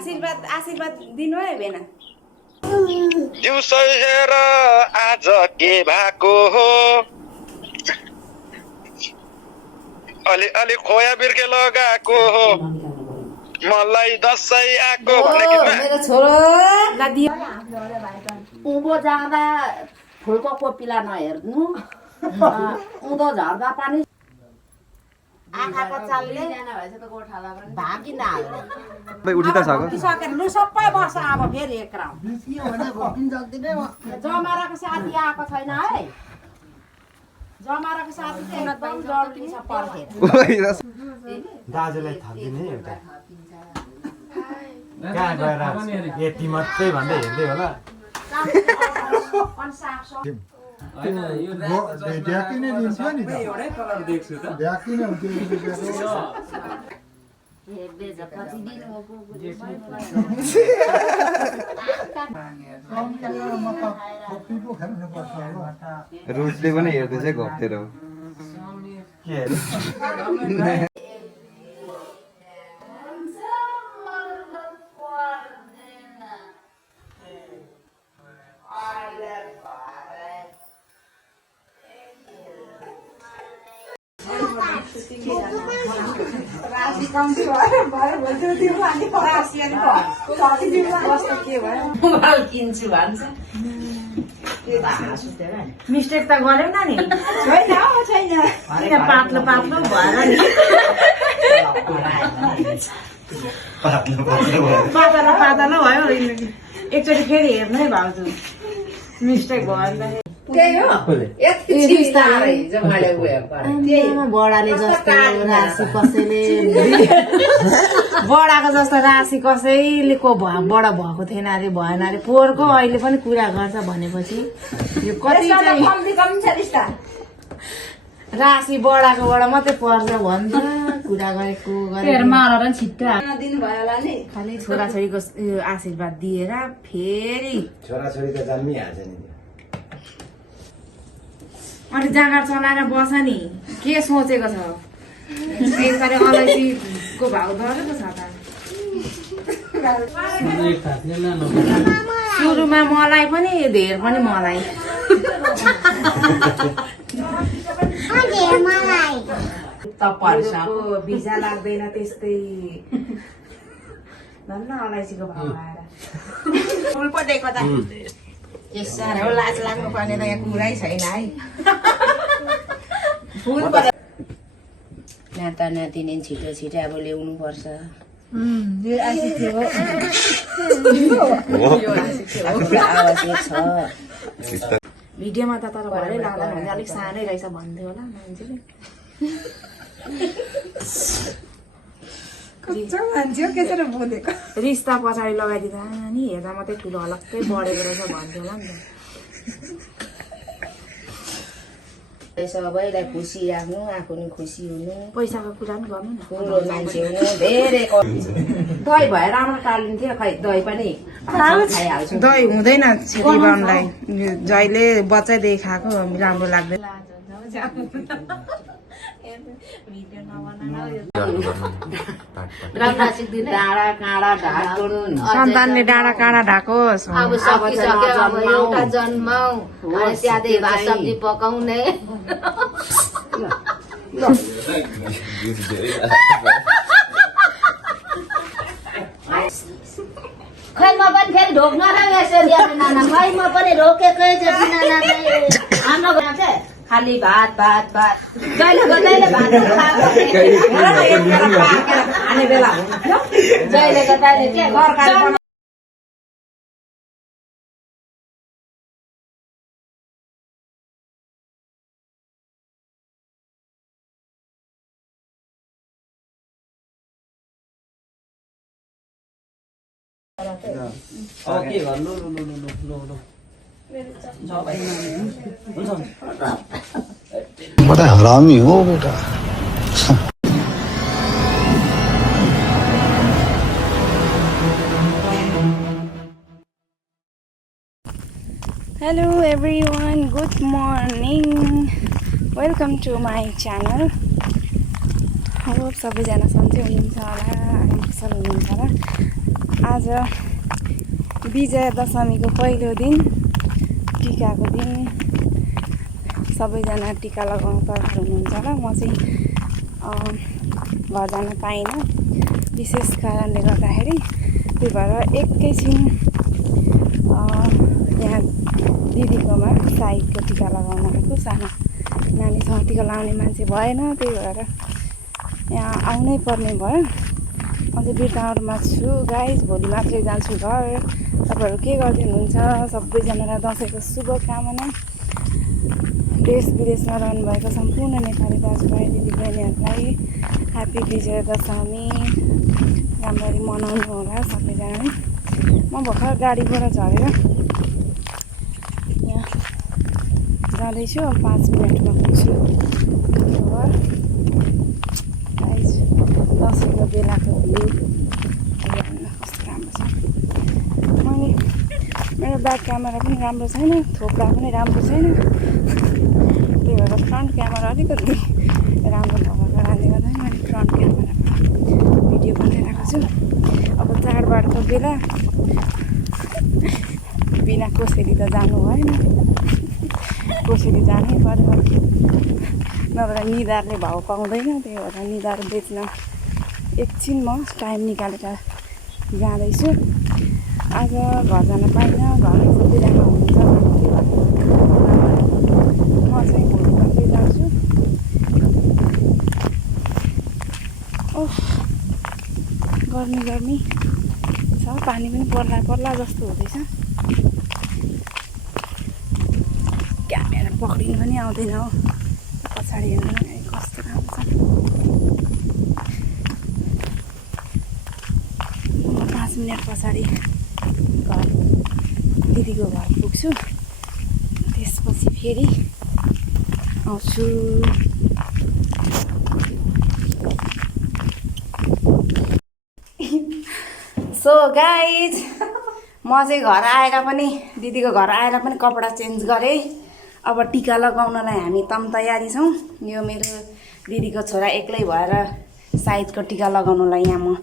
आशीर्वाद दिनु है बेना दिउँसो हेर आज के भएको हो अलि खोया बिर्के लगाएको हो मलाई दसैँ आएको भन्ने गीतमा मेरो छोरो उँभो जाँदा फुलको कोपिला नहेर्नु उँधो झर्दा पानी आँखाको चालले भागी नहाल्नु उठित सक सकेर लु सबै बस्छ अब फेरि एक राउन्ड जमाराको साथी आएको छैन है जमाराको साथी चाहिँ एकदम जरुरी छ पर्खेर दाजुलाई थपिदिने एउटा कहाँ गएर यति मात्रै भन्दै हेर्दै होला ढ्याकी नै दिन्छ नि त ढ्याकी नै हुन्छ रोजले पनि हेर्दैछ घप्टेर किन्छु भन्छ मिस्टेक त गर्यो न नि छैन छैन पातलो पातलो भएर नि पातलो पातलो भयो एकचोटि फेरि हेर्नै भाउजू मिस्टेक भयो त्यही हो यति चिन्ताले हिजो मैले उयो गरेँ बडाले जस्तो राशि कसैले बडाको जस्तो राशि कसैलेको बडा भएको थिएन अरे भएन अरे पोहोरको अहिले पनि कुरा गर्छ भनेपछि यो कति चाहिँ राशि बडाकोबाट मात्रै पर्छ भन्छ कुरा गरेको खालि छोराछोरीको आशीर्वाद दिएर फेरि छोराछोरी त जन्मिहाल्छ नि अनि जाँगर चलाएर बस नि के सोचेको छ यसपालि अलैँचीको भाउ दरेको छ त सुरुमा मलाई पनि धेर पनि मलाई भिजा लाग्दैन त्यस्तै धन्न अलैँचीको भाउ आएर फुल पटेको त साह्रो लाज लाग्नु पर्ने त यहाँ कुरै छैन है नाता नातिनी छिटो छिटो अब ल्याउनु पर्छ भिडियोमा त तर भरै लाग्दा भने अलिक सानै रहेछ भन्थ्यो होला मान्छेले रिस्ता पछाडि लगाइदिँदा नि हेर्दा मात्रै ठुलो हलक्कै बढेको रहेछ भन्थ्यो होला नि त सबैलाई खुसी राख्नु आफू नि खुसी हुनु पैसाको कुरा पनि गर्नु न ठुलो मान्छे हुनु धेरै दही भएर राम्रो टालिन्थ्यो खै दही पनि खाइहाल्छु दही हुँदैन छेत्री बाहुनलाई जहिले बच्चैदेखि खाएको राम्रो लाग्दैन सन्तानले डाँडा काँडा ढाकोस् अब सकिसक्यो अब एउटा जन्माउ स्यादै भात सब्जी पकाउने खै म पनि फेरि ढोक्न र यसरी नाना खै म पनि ढोकेकै जति नाना हाम्रो घरमा चाहिँ खाली भात भात भात जहिले भात खाने बेला हुन्थ्यो जहिले तैले के घर बड़ा हरामी हो बेटा Hello everyone, good morning. Welcome to my channel. I hope सबैजना सन्चै हुनुहुन्छ होला. असल हुनुहुन्छ र आज विजय दशमीको पहिलो दिन टिकाको दिन सबैजना टिका लगाउन तयार हुनुहुन्छ र म चाहिँ घर जान पाइनँ विशेष कारणले गर्दाखेरि त्यही भएर एकैछिन यहाँ दिदीकोमा साइडको टिका लगाउन आएको सानो नानीसँग टिका लगाउने मान्छे भएन त्यही भएर यहाँ आउनै पर्ने भयो अझै बिरटारमा छु गाइस भोलि मात्रै जान्छु घर तपाईँहरू के गर्दै हुनुहुन्छ सबैजनालाई दसैँको शुभकामना देश विदेशमा रहनुभएको सम्पूर्ण नेपाली दाजुभाइ दिदीबहिनीहरूलाई ह्याप्पी विजय दशमी राम्ररी मनाउनु होला सबैजनाले म भर्खर गाडीबाट झरेर यहाँ जाँदैछु 5 मिनटमा पुग्छु घर दसैँको बेलाको भ्यू कस्तो राम्रो छ मैले मेरो ब्याक क्यामेरा पनि राम्रो छैन थोप्रा पनि राम्रो छैन त्यही भएर फ्रन्ट क्यामेरा अलिकति राम्रो भएको कारणले गर्दा मैले फ्रन्ट क्यामेरामा भिडियो बनाइरहेको छु अब चाडबाडको बेला बिना कोसेली त जानु भएन कोसेली जानै पर्यो नभए निधारले भाउ पाउँदैन त्यही भएर निधार बेच्न एकछिन म टाइम निकालेर जाँदैछु आज घर जान पाइनँ घरमा सबैजना हुनुहुन्छ म चाहिँ भोलि मात्रै जान्छु ओह गर्मी छ पानी पनि पर्ला जस्तो हुँदैछ क्यामेरा पक्रिनु पनि आउँदैन हो पछाडि हेर्नु कस्तो राम्रो छ 5 मिनट पछाडि घर दिदीको घर पुग्छु त्यसपछि फेरि आउँछु सो गाइज म चाहिँ घर आएर पनि दिदीको घर आएर पनि कपडा चेन्ज गरेँ अब टिका लगाउनलाई हामी तम तयारी छौँ यो मेरो दिदीको छोरा एक्लै भएर साइडको टिका लगाउनलाई यहाँ म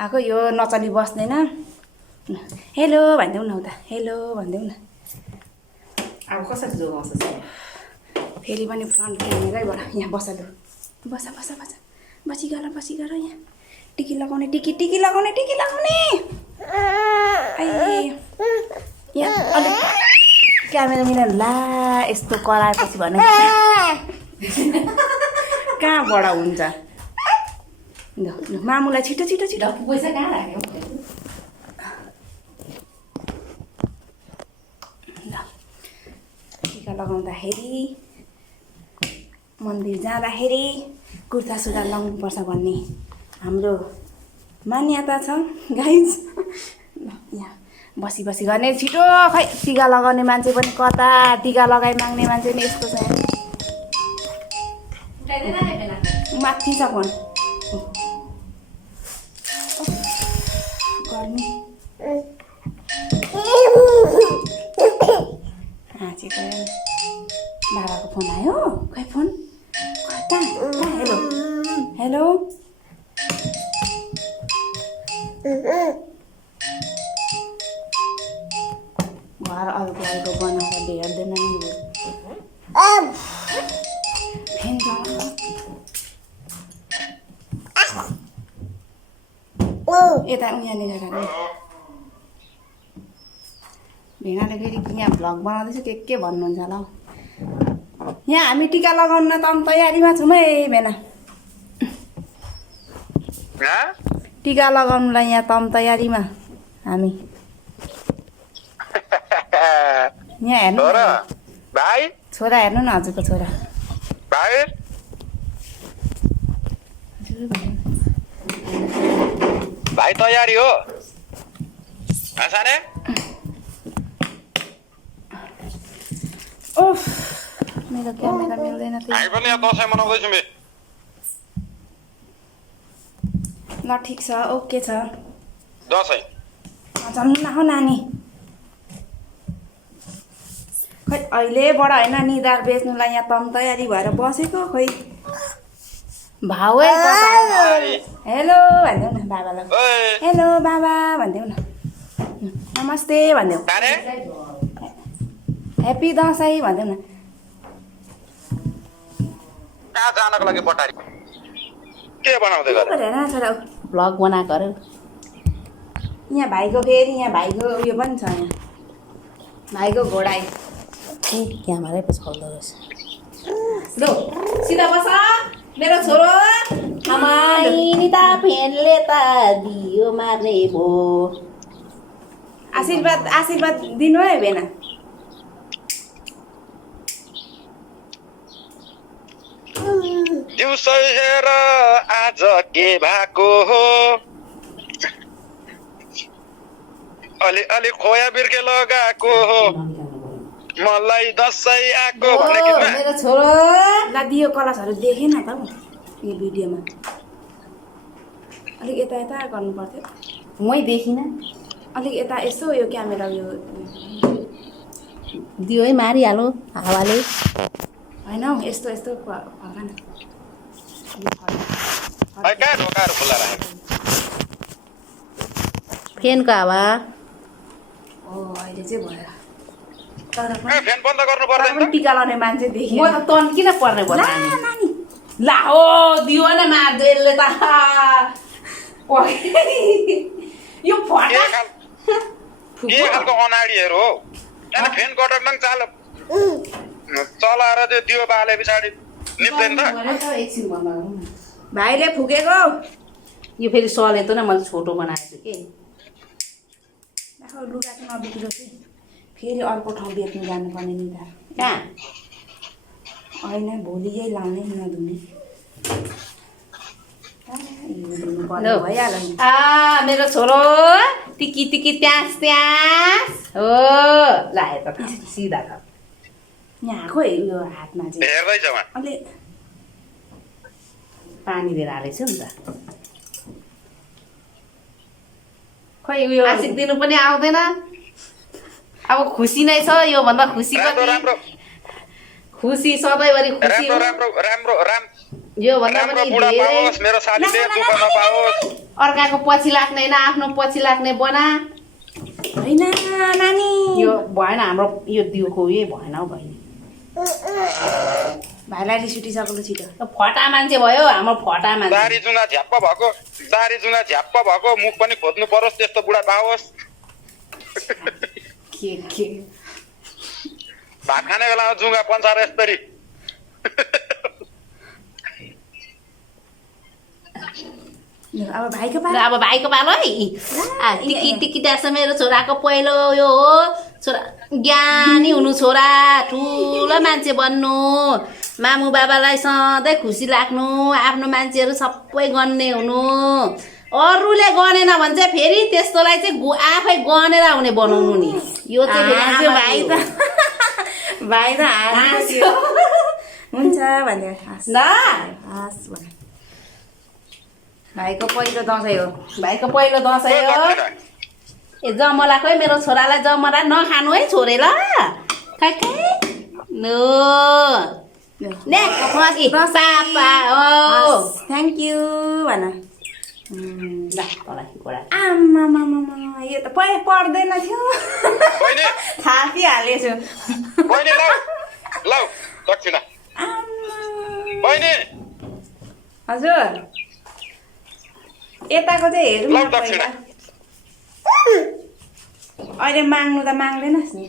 आएको यो नचली बस्दैन हेलो भनिदेऊ न उता हेलो भनिदेऊ न अब कसरी जोगाउँछ फेरि पनि फ्रन्ट क्यामेरैबाट यहाँ बसालु बसिगर यहाँ टिकी लगाउने टिकी लगाउने यहाँ अलिक क्यामेरा मिलाएर ला यस्तो कराएपछि भने कहाँबाट हुन्छ मामुलाई छिटो पैसा कहाँ राख्यो टिका लगाउँदाखेरि मन्दिर जाँदाखेरि कुर्ता सुरुवाल लगाउनुपर्छ भन्ने हाम्रो मान्यता छ गाइज यहाँ बसी गर्ने छिटो खै टिका लगाउने मान्छे पनि कता टिका लगाइ माग्ने मान्छे पनि यस्तो छ माथि छ फोन गर्मी बाबाको फोन आयो खै फोन हेलो घर अल्को बनाएर हेर्दैन नि फेन यता उहाँनिर भेनाले फेरि यहाँ भ्लग बनाउँदैछु के भन्नुहुन्छ होला यहाँ हामी टिका लगाउन त तयारीमा छौँ है भेना टिका लगाउनुलाई यहाँ तम तयारीमा हामी यहाँ हेर्नु भाइ छोरा हेर्नु न हजुरको छोरा भाइ भाइ तयारी हो साने ओफ मेरो क्यामेरा मिल्दैन हामी पनि यहाँ दसैँ मनाउँदैछौँ बे ल ठिक छ ओके छ दसैँ चल्नु न हो नानी खै अहिलेबाट होइन निधार बेच्नुलाई यहाँ तम तयारी भएर बसेको खोइ भाउ हेलो भनिदेऊ न बाबालाई ओए हेलो बाबा भनिदेऊ न नमस्ते भनिदेऊ अरे ह्याप्पी दसैँ भनिदेऊ न कहाँ जानको लागि बटारी के बनाउँदै गरे हेर छोरा भ्लग बनाएको अरे यहाँ भाइको फेरि यहाँ भाइको उयो पनि छ यहाँ भाइको घोडाइ क्यामेरै पछि खोल्दो रहेछ लौ सिधा बस मेरो छोरो आमाइनी त फेनले त दियो मार्ने भो आशीर्वाद दिनु है बेना दिउँसो हेर आज के भएको हो अलि खोया बिर्के लगाएको हो मलाई दसैँ आएको भन्ने गीतमा मेरो छोरो ला दियो कलशहरू देखेन त यो भिडियोमा अलिक यता यता गर्नु पर्थ्यो मै देखिनँ अलिक यता यसो यो क्यामेरा यो दियो है मारिहालो हावाले होइन हौ यस्तो यस्तो फर्का न कहाँ ढोकाहरू खुल्ला राखेको फेनको हावा अहिले चाहिँ भएर तर फेन बन्द गर्नु पनि पर्दैन टिका लाउने मान्छे म देखेँ त तन किन पर्ने ला भयो नानी ला हो दियो न मार्दो यसले त यो फटा के खालको अनाडीहरू हो त्यहाँदेखि फेन कटक नङ चाल चलाएर त्यो दियो बाले पछाडि निप्दैन त एकछिन भन्दा गरौँ न। भाइले फुकेको यो फेरि सलेतो न मैले छोटो बनाएको छु कि लुगा चाहिँ नबिग्रोस् है फेरि अर्को ठाउँ बेच्नु जानुपर्ने नि त कहाँ होइन भोलि यही लाउने नधुने लो। भइहाल्यो नि मेरो छोरो टिकी टिकी ट्यास ट्यास हो लाए त सिधा त यहाँको यो हातमा चाहिँ हेर्दैछ उहाँ अलि पानी दिएर हालेको छु नि त खोइ उयो आशिक दिनु पनि आउँदैन अब खुसी नै छ यो भन्दा खुसी राम्रो कति राम्रो खुसी सधैँभरि खुसी राम्रो हो राम्रो राम्रो राम्रो यो भन्दा राम्रो पनि बुढा धेरै पाओस् मेरो सालीले दुःख नपाओस् अर्काको पछि लाग्ने न आफ्नो पछि लाग्ने बना होइन नानी यो भएन हाम्रो यो दिउको यही भएन हौ बहिनी भाइलाई रिस उठिसक्नु छिटो फटा मान्छे भयो हाम्रो फटा मान्छे दारी जुङ्गा झ्याप्प भएको मुख पनि खोज्नु परोस् त्यस्तो बुढा पाओस् के भात खाने बेलामा जुङ्गा पन्सार यस्तरी अब भाइको र पाला अब भाइको पालो है टिकी टिकी ट्यास मेरो छोराको पहिलो यो हो छोरा ज्ञानी हुनु छोरा ठुलो मान्छे बन्नु मामु बाबालाई सधैँ खुसी लाग्नु आफ्नो मान्छेहरू सबै गन्ने हुनु अरूले गनेन भने चाहिँ फेरि त्यस्तोलाई चाहिँ आफै गनेर आउने बनाउनु नि यो चाहिँ फेरि भाइ आमाले त भाइ त हाँस्यो हुन्छ भने ल हस् भने भाइको पहिलो दसैँ हो भाइको पहिलो दसैँ हो ए जमला खोइ मेरो छोरालाई जमला नखानु है छोरे ल खै नो ने पापा हो थ्याङ्क यू भन ल तँलाई घोडा आमामामा यो त पर्दैन थियो बहिनी थापिहालेछु बहिनी लौ दक्षिणा बहिनी हजुर यताको चाहिँ हेरौँ लौ न दक्षिणा पहिला अहिले माग्नु त माग्दैनस् नि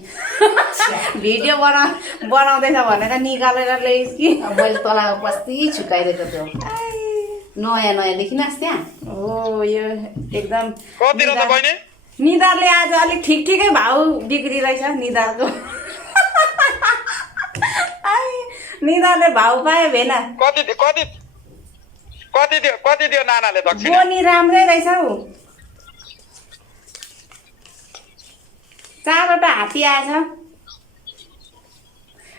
भिडियो बनाउँदैछ भनेर निकालेर ल्याइस् कि मैले तँलाई बस्ती छुकाइदिएको थियो नयाँ नयाँ देखिनस् त्यहाँ हो यो एकदम कति रहेछ बहिनी निधारले आज अलिक ठिकै भाउ बिग्रिरहेछ निधारको निधारले भाउ पायो भेना कति दियो नानाले दक्षिणा बोनी राम्रै रहेछ हौ 4वटा हात्ती आएछ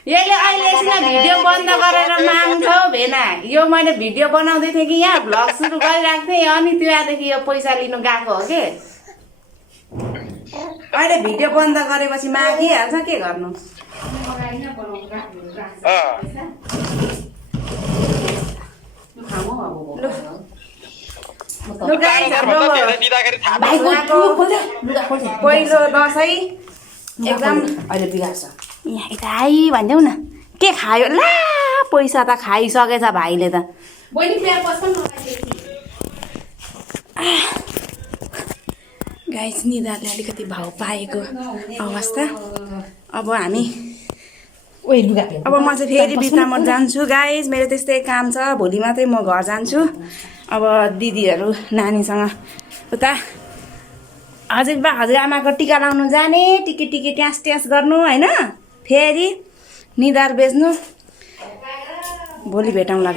यसले अहिले एकछिन भिडियो बन्द गरेर माग्छौ भेना यो मैले भिडियो बनाउँदै थिएँ कि यहाँ भ्लग सुरु गरिरहेको थिएँ अनि त्यहाँदेखि यो पैसा लिनु गएको हो कि अहिले भिडियो बन्द गरेपछि मागिहाल्छ के गर्नु लु गाइस 4,000 हाम्रो भन्दा धेरै दिँदाखेरि थाहा भाइ लुगा खोल्छ पहिलो दसैँ एकदम अहिले बिगार्छ यहाँ यता आइ भनिदेऊ न के खायो ला पैसा त खाइसकेछ भाइले त बहिनी प्याज बस्छ नि गाइस निदाले अलिकति भाउ पाएको अवस्था अब हामी ओइ लुगा पेन अब म चाहिँ फेरि बिर्तामोड जान्छु गाइस मेरो त्यस्तै काम छ भोलि मात्रै म घर जान्छु अब दिदीहरू नानीसँग उता हजुरबा हजुरआमाको टिका लाउनु जाने टिकी ट्यास गर्नु होइन फेरि निधार बेच्नु भोलि भेटौँला।